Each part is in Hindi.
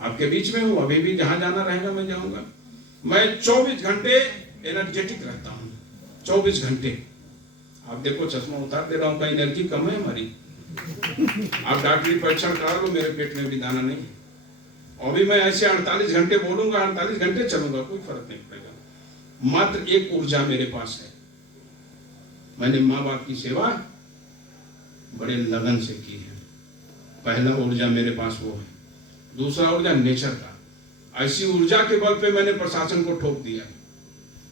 आपके बीच में हूँ, अभी भी जहां जाना रहेगा मैं जाऊंगा। मैं 24 घंटे एनर्जेटिक रहता हूँ, 24 घंटे। आप देखो चश्मा उतार दे रहा हूँ, कहीं एनर्जी कम है हमारी? आप डॉक्टरी परीक्षण करा लो, मेरे पेट में भी दाना नहीं। और भी मैं ऐसे 48 घंटे बोलूंगा, 48 घंटे चलूंगा, कोई फर्क नहीं पड़ेगा। मात्र एक ऊर्जा मेरे पास है, मैंने माँ बाप की सेवा बड़े लगन से की है। पहला ऊर्जा मेरे पास वो है। दूसरा ऊर्जा नेचर का। ऐसी ऊर्जा के बल पे मैंने प्रशासन को ठोक दिया।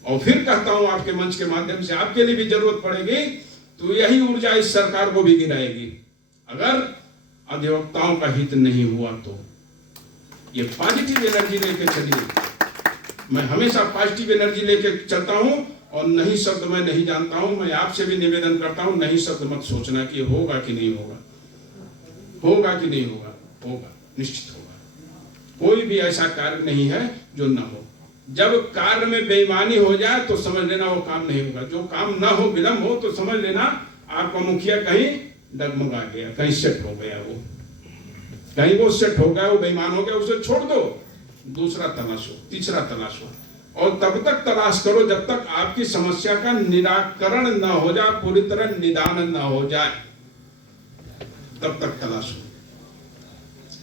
और फिर कहता हूं आपके मंच के माध्यम से, आपके लिए भी जरूरत पड़ेगी तो यही ऊर्जा इस सरकार को भी गिराएगी, अगर अधिवक्ताओं का हित नहीं हुआ तो। ये पॉजिटिव एनर्जी लेके चलिए। मैं हमेशा पॉजिटिव एनर्जी लेके चलता हूं, और नहीं शब्द मैं नहीं जानता हूं। मैं आपसे भी निवेदन करता हूं, नहीं शब्द मत सोचना कि होगा कि नहीं होगा, होगा कि नहीं होगा, होगा, निश्चित होगा। कोई भी ऐसा कार्य नहीं है जो ना हो। जब कार्य में बेईमानी हो जाए तो समझ लेना वो काम नहीं होगा। जो काम ना हो, विलंब हो, तो समझ लेना आपका मुखिया कहीं डगमगा गया, कहीं सेट हो गया, वो कहीं वो सेट हो गया, वो बेईमान हो गया, उसे छोड़ दो, दूसरा तलाशो, तीसरा तलाशो। और तब तक तलाश करो जब तक आपकी समस्या का निराकरण न हो जाए, पूरी तरह निदान न हो जाए, तब तक तलाशो।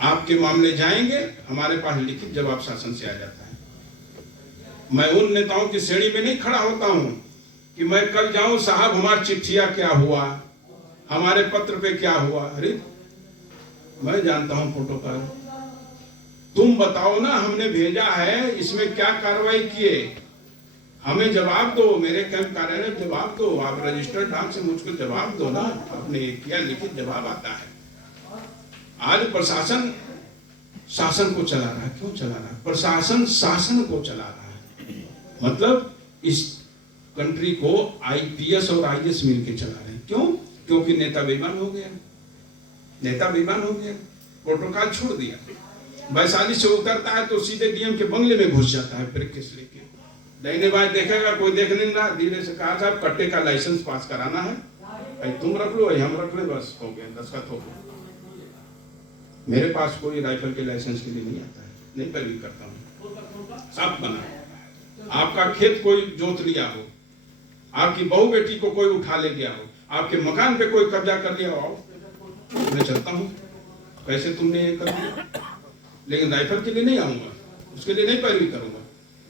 आपके मामले जाएंगे, हमारे पास लिखित जवाब शासन से आ जाता है। मैं उन नेताओं की श्रेणी में नहीं खड़ा होता हूं कि मैं कल जाऊं, साहब हमारी चिट्ठियां क्या हुआ, हमारे पत्र पे क्या हुआ। अरे मैं जानता हूं प्रोटोकॉल, तुम बताओ ना, हमने भेजा है, इसमें क्या कार्रवाई किए, हमें जवाब दो, मेरे कैंप कार्यालय में जवाब दो। आप रजिस्टर्ड ढंग से मुझको जवाब दो ना, आपने किया, लिखित जवाब आता है। आज प्रशासन शासन को चला रहा है। क्यों चला रहा है? प्रशासन शासन को चला रहा है। मतलब इस कंट्री को आईपीएस और आईएएस मिलकर चला रहे हैं। क्यों? क्योंकि नेता बेईमान हो गया, नेता बेईमान हो गया, प्रोटोकॉल छोड़ दिया। वैशाली से उतरता है तो सीधे डीएम के बंगले में घुस जाता है ब्रीफकेस लेके। दाहिने बाएं देखेगा, कोई देख नहीं रहा। धीरे से कहा साहब कट्टे का लाइसेंस पास कराना है, तुम रख लो, हम रख ले, बस हो गया, दस्तखत हो गया। मेरे पास कोई राइफल के लाइसेंस के लिए नहीं आता है, नहीं पैरवी करता हूँ। सब बना, आपका खेत कोई जोत लिया हो, आपकी बहू बेटी को कोई उठा ले गया हो, आपके मकान पे कोई कब्जा कर लिया हो, मैं चलता हूँ कैसे तुमने ये कर दिया, लेकिन राइफल के लिए नहीं आऊंगा, उसके लिए नहीं पैरवी करूंगा।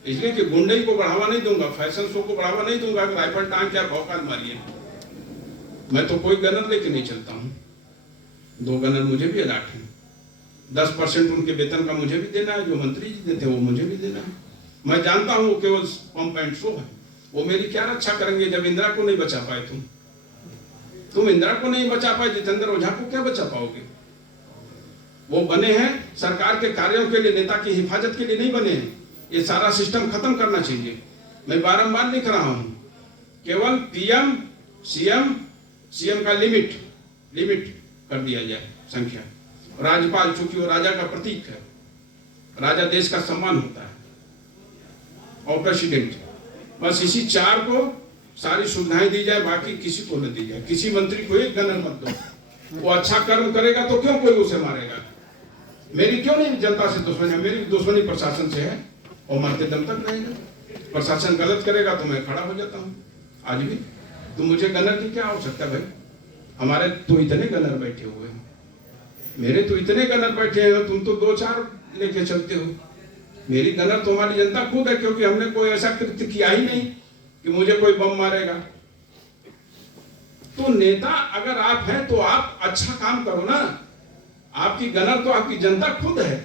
इसलिए कि गुंडई को बढ़ावा नहीं दूंगा, फैशन शो को बढ़ावा नहीं दूंगा कि राइफल टांग क्या भौकाल मारिए। मैं तो कोई गनर लेके नहीं चलता हूँ। 2 गनर मुझे भी अलाट है, 10% उनके वेतन का मुझे भी देना है, जो मंत्री जी देते हैं वो मुझे भी देना है। मैं जानता हूँ वो केवल पंप एंड शो है। वो मेरी क्या रक्षा करेंगे जब इंदिरा को नहीं बचा पाए तुम इंदिरा को नहीं बचा पाए, जितेंद्र ओझा को क्या बचा पाओगे? वो बने हैं सरकार के कार्यों के लिए, नेता की हिफाजत के लिए नहीं बने हैं। ये सारा सिस्टम खत्म करना चाहिए। मैं बारंबार लिख रहा हूं, केवल पीएम सीएम का लिमिट कर दिया जाए संख्या। राज्यपाल चूंकि वो राजा का प्रतीक है, राजा देश का सम्मान होता है, और प्रेसिडेंट, बस इसी 4 को सारी सुविधाएं दी जाए, बाकी किसी को न दी जाए। किसी मंत्री को एक गनर मत दो। वो अच्छा कर्म करेगा तो क्यों कोई उसे मारेगा? मेरी क्यों नहीं जनता से दुश्मनी है? मेरी दुश्मनी प्रशासन से है, और मरते दम तक रहेगा। प्रशासन गलत करेगा तो मैं खड़ा हो जाता हूँ। आज भी तो मुझे गनर की क्या आवश्यकता भाई? हमारे तो इतने गनर बैठे हुए हैं, मेरे तो इतने गनर बैठे हैं, तुम तो 2-4 लेके चलते हो। मेरी गनर तो हमारी जनता खुद है, क्योंकि हमने कोई ऐसा कृत्य किया ही नहीं कि मुझे कोई बम मारेगा। तो नेता अगर आप हैं तो आप अच्छा काम करो ना। आपकी गनर तो आपकी जनता खुद है।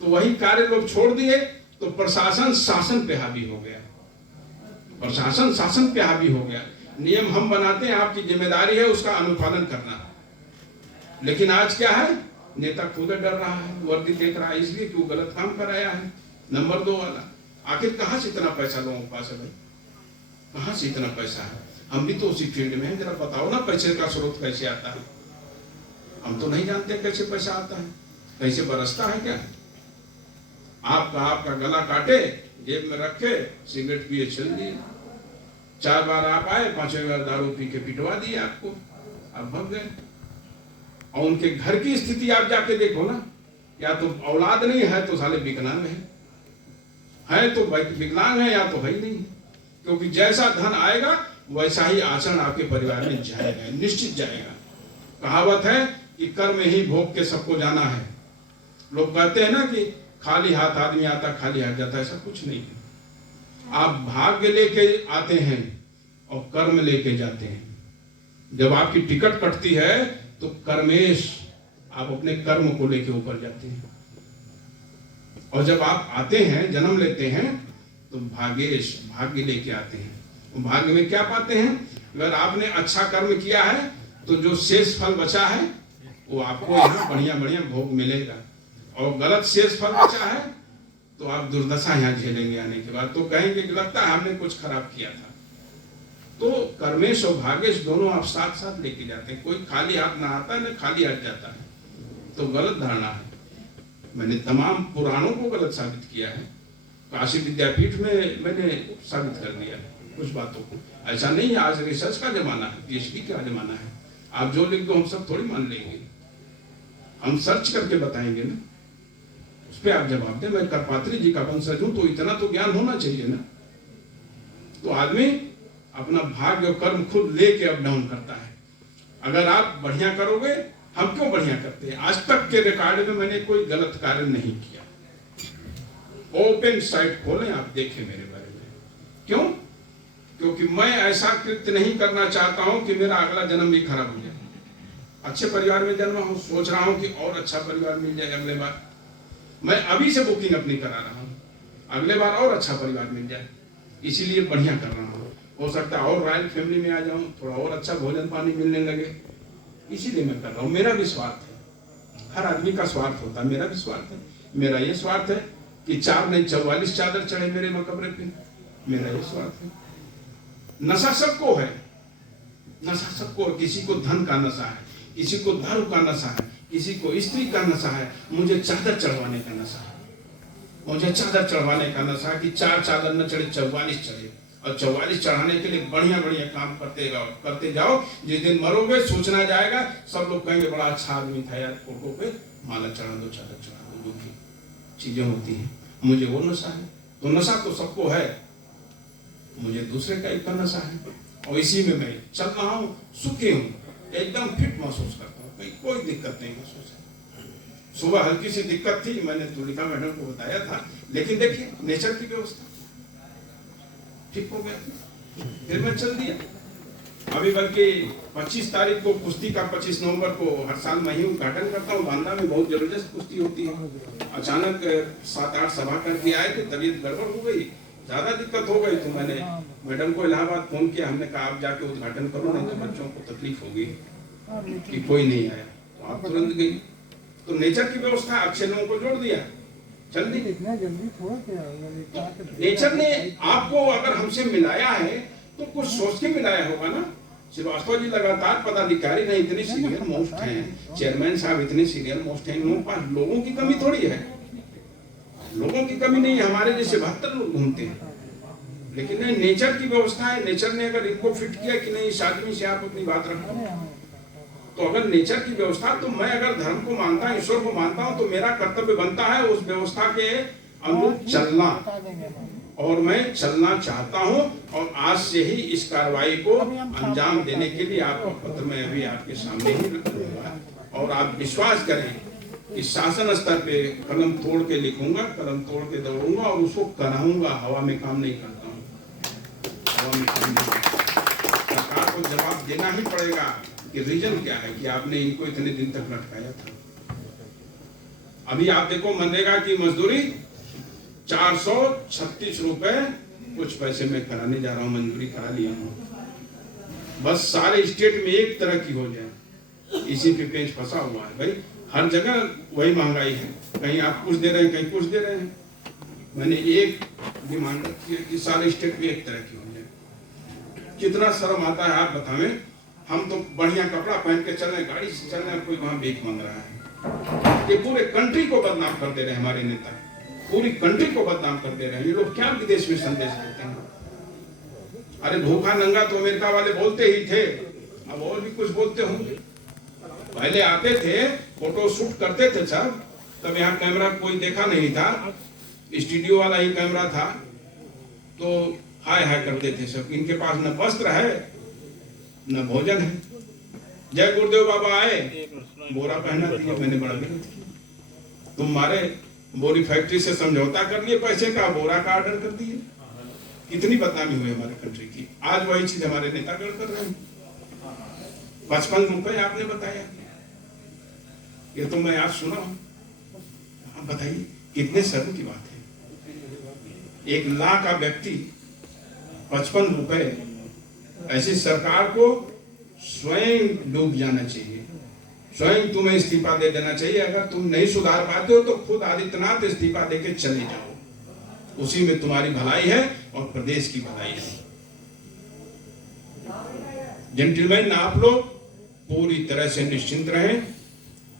तो वही कार्य लोग छोड़ दिए तो प्रशासन शासन पे हावी हो गया, प्रशासन शासन पे हावी हो गया। नियम हम बनाते हैं, आपकी जिम्मेदारी है उसका अनुपालन करना। लेकिन आज क्या है, नेता खुद डर रहा है, वर्दी देख रहा है, इसलिए कि वो गलत काम कराया है। नंबर 2 वाला, आखिर कहां से इतना पैसा लोगों के पास है भाई? कहां से इतना पैसा है? हम भी तो उसी फील्ड में हैं, जरा बताओ ना पैसे का स्रोत कैसे आता है? हम तो नहीं जानते कैसे पैसा आता है, कैसे बरसता है। क्या आपका गला काटे, जेब में रखे, सिगरेट पिए चल दिए, 4 बार आप आए, 5वें बार दारू पी के पिटवा दिए आपको, आप भग गए। और उनके घर की स्थिति आप जाके देखो ना, या तो औलाद नहीं है तो साले विकलांग है तो विकलांग है या तो है ही नहीं, क्योंकि जैसा धन आएगा वैसा ही आचरण आपके परिवार में जाएगा, निश्चित जाएगा। कहावत है कि कर्म ही भोग के सबको जाना है। लोग कहते हैं ना कि खाली हाथ आदमी आता खाली हाथ जाता, ऐसा कुछ नहीं है। आप भाग्य लेके आते हैं और कर्म लेके जाते हैं। जब आपकी टिकट कटती है तो कर्मेश आप अपने कर्म को लेके ऊपर जाते हैं, और जब आप आते हैं जन्म लेते हैं तो भाग्येश भाग्य लेके आते हैं। भाग्य में क्या पाते हैं? अगर आपने अच्छा कर्म किया है तो जो शेष फल बचा है वो आपको यहाँ बढ़िया बढ़िया भोग मिलेगा, और गलत शेष फल बचा है तो आप दुर्दशा यहाँ झेलेंगे आने के बाद। तो कहेंगे कि लगता है हमने कुछ खराब किया था। तो कर्मेश और भाग्येश दोनों आप साथ साथ लेके जाते हैं। कोई खाली हाथ ना आता है ना खाली हाथ जाता है, तो गलत धारणा है। मैंने तमाम पुराणों को गलत साबित किया है, काशी विद्यापीठ में मैंने साबित कर दिया कुछ बातों को। ऐसा नहीं है, आज रिसर्च का जमाना है, पीएचडी का जमाना है। आप जो लिख दो हम सब थोड़ी मान लेंगे, हम सर्च करके बताएंगे ना, उस पर आप जवाब दें। मैं करपात्री जी का वंशज हूं तो इतना तो ज्ञान होना चाहिए ना। तो आदमी अपना भाग्य और कर्म खुद लेके अप डाउन करता है। अगर आप बढ़िया करोगे, हम क्यों बढ़िया करते हैं? आज तक के रिकॉर्ड में मैंने कोई गलत कार्य नहीं किया। ओपन साइट खोलें, आप देखें मेरे बारे में। क्यों? क्योंकि मैं ऐसा कृत्य नहीं करना चाहता हूं कि मेरा अगला जन्म भी खराब हो जाए। अच्छे परिवार में जन्मा हूं, सोच रहा हूं कि और अच्छा परिवार मिल जाए अगले बार। मैं अभी से बुकिंग अपनी करा रहा हूं, अगले बार और अच्छा परिवार मिल जाए, इसीलिए बढ़िया कर रहा हूं। हो सकता है और रॉयल फैमिली में आ जाऊं, थोड़ा और अच्छा भोजन पानी मिलने लगे, इसीलिए मैं कर रहा हूं। मेरा भी स्वार्थ है, हर आदमी का स्वार्थ होता है, मेरा भी स्वार्थ है। मेरा ये स्वार्थ है कि 4 नहीं 44 चादर चढ़े मेरे मकबरे पे, मेरा ये स्वार्थ है। नशा सबको है, नशा सबको, किसी को धन का नशा है, किसी को दारू का नशा है, किसी को स्त्री का नशा है। मुझे चादर चढ़वाने का नशा है, मुझे चादर चढ़वाने का नशा है कि 4 चादर न चढ़े 44 चढ़े, और 44 चढ़ाने के लिए बढ़िया बढ़िया काम करते जाओ। जिस दिन मरोगे सोचना जाएगा, सब लोग कहेंगे बड़ा अच्छा आदमी था यार, फोटो पे माला चढ़ा दो, चादर चढ़ा दो, जो भी चीजें होती हैं। मुझे वो नशा है। तो नशा तो सबको है, मुझे दूसरे का एक नशा है, और इसी में मैं चल रहा हूँ, सुखी हूँ, एकदम फिट महसूस करता हूँ, कोई दिक्कत नहीं महसूस है। सुबह हल्की सी दिक्कत थी, मैंने तुलिका मैडम को बताया था, लेकिन देखिए नेचर की व्यवस्था ठीक हो गया, फिर मैं चल दिया। अभी बल्कि 25 तारीख को कुश्ती का, 25 नवंबर को हर साल मैं ही उद्घाटन करता हूँ। बांदा में बहुत जबरदस्त कुश्ती होती है। अचानक 7-8 सभा करके आए थे, तबीयत गड़बड़ हो गई, ज्यादा दिक्कत हो गई, तो मैंने मैडम को इलाहाबाद फोन किया। हमने कहा आप जाके उद्घाटन करो, नहीं तो बच्चों को तकलीफ होगी कि कोई नहीं आया। तो आप तुरंत गई। तो नेचर की व्यवस्था अच्छे लोगों को जोड़ दिया, जल्दी। इतना जल्दी नेचर ने आपको अगर हमसे मिलाया है तो कुछ सोच के मिलाया होगा ना। श्रीवास्तव जी लगातार पदाधिकारी नहीं, इतने सीनियर मोस्ट हैं, चेयरमैन साहब इतने सीनियर मोस्ट हैं, लोगों पास लोगों की कमी थोड़ी है, लोगों की कमी नहीं है। हमारे जैसे 72 लोग घूमते हैं, लेकिन नहीं, नेचर की व्यवस्था है। नेचर ने अगर इनको फिट किया कि नहीं, इस आदमी से आप अपनी बात रखो, तो अगर नेचर की व्यवस्था, तो मैं अगर धर्म को मानता हूँ, ईश्वर को मानता हूँ, तो मेरा कर्तव्य बनता है उस व्यवस्था के अनुरूप चलना, और मैं चलना चाहता हूँ। और आज से ही इस कार्रवाई को अंजाम देने के लिए आपका पत्र मैं अभी आपके सामने ही रखूंगा, और आप विश्वास करें कि शासन स्तर पे कलम तोड़ के लिखूंगा, कलम तोड़ के दौड़ूंगा, और उसको कराऊंगा। हवा में काम नहीं करता हूँ, हवा में काम नहीं। सरकार को जवाब देना ही पड़ेगा कि रीजन क्या है कि आपने इनको इतने दिन तक लटकाया था। अभी आप देखो, मनरेगा की मजदूरी 436 रुपए कुछ पैसे में कराने जा रहा हूं, मंजूरी करा लिया हूं। बस सारे स्टेट में एक तरह की हो जाए, इसी पे पेंच फंसा हुआ है भाई। हर जगह वही महंगाई है, कहीं आप कुछ दे रहे हैं, कहीं कुछ दे रहे हैं। मैंने एक डिमांड रखी है कि सारे स्टेट में एक तरह की हो जाए। कितना शर्म आता है आप बतावें। हम तो बढ़िया कपड़ा पहन के चल रहे, गाड़ी से चल रहे, कोई वहां भीख मांग रहा है। ये पूरे कंट्री को बदनाम कर दे रहे हैं हमारे नेता, पूरी कंट्री को बदनाम कर दे रहे हैं। ये लोग क्या विदेश में संदेश देते हैं? अरे भूखा नंगा तो अमेरिका वाले बोलते ही थे, अब और भी कुछ बोलते होंगे। पहले आते थे, फोटो शूट करते थे सब, तब यहाँ कैमरा कोई देखा नहीं था, स्टूडियो वाला ही कैमरा था, तो हाय हाय करते थे सब। इनके पास न वस्त्र है न भोजन है। जय गुरुदेव बाबा आए, बोरा पहना दिया, मैंने बड़ा विरोध किया। तुम मारे बोरी फैक्ट्री से समझौता कर लिए, पैसे का बोरा का ऑर्डर कर दिए। कितनी बदनामी हुई हमारे कंट्री की। आज वही चीज हमारे नेतागण कर रहे हैं। 55 रुपए आपने बताया, ये तो मैं आज सुना हूं। आप बताइए कितने शर्म की बात है। 1 लाख का व्यक्ति 55 रुपए। ऐसी सरकार को स्वयं डूब जाना चाहिए, स्वयं तुम्हें इस्तीफा दे देना चाहिए। अगर तुम नहीं सुधार पाते हो तो खुद आदित्यनाथ इस्तीफा देके चले जाओ, उसी में तुम्हारी भलाई है और प्रदेश की भलाई है। जेंटलमैन, आप लोग पूरी तरह से निश्चिंत रहें।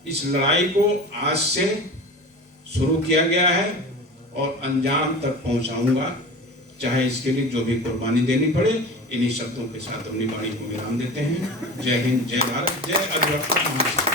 इस लड़ाई को आज से शुरू किया गया है और अंजाम तक पहुंचाऊंगा, चाहे इसके लिए जो भी कुर्बानी देनी पड़े। इन्हीं शब्दों के साथ अपनी वाणी को विराम देते हैं। जय हिंद, जय भारत, जय अभिभाषक।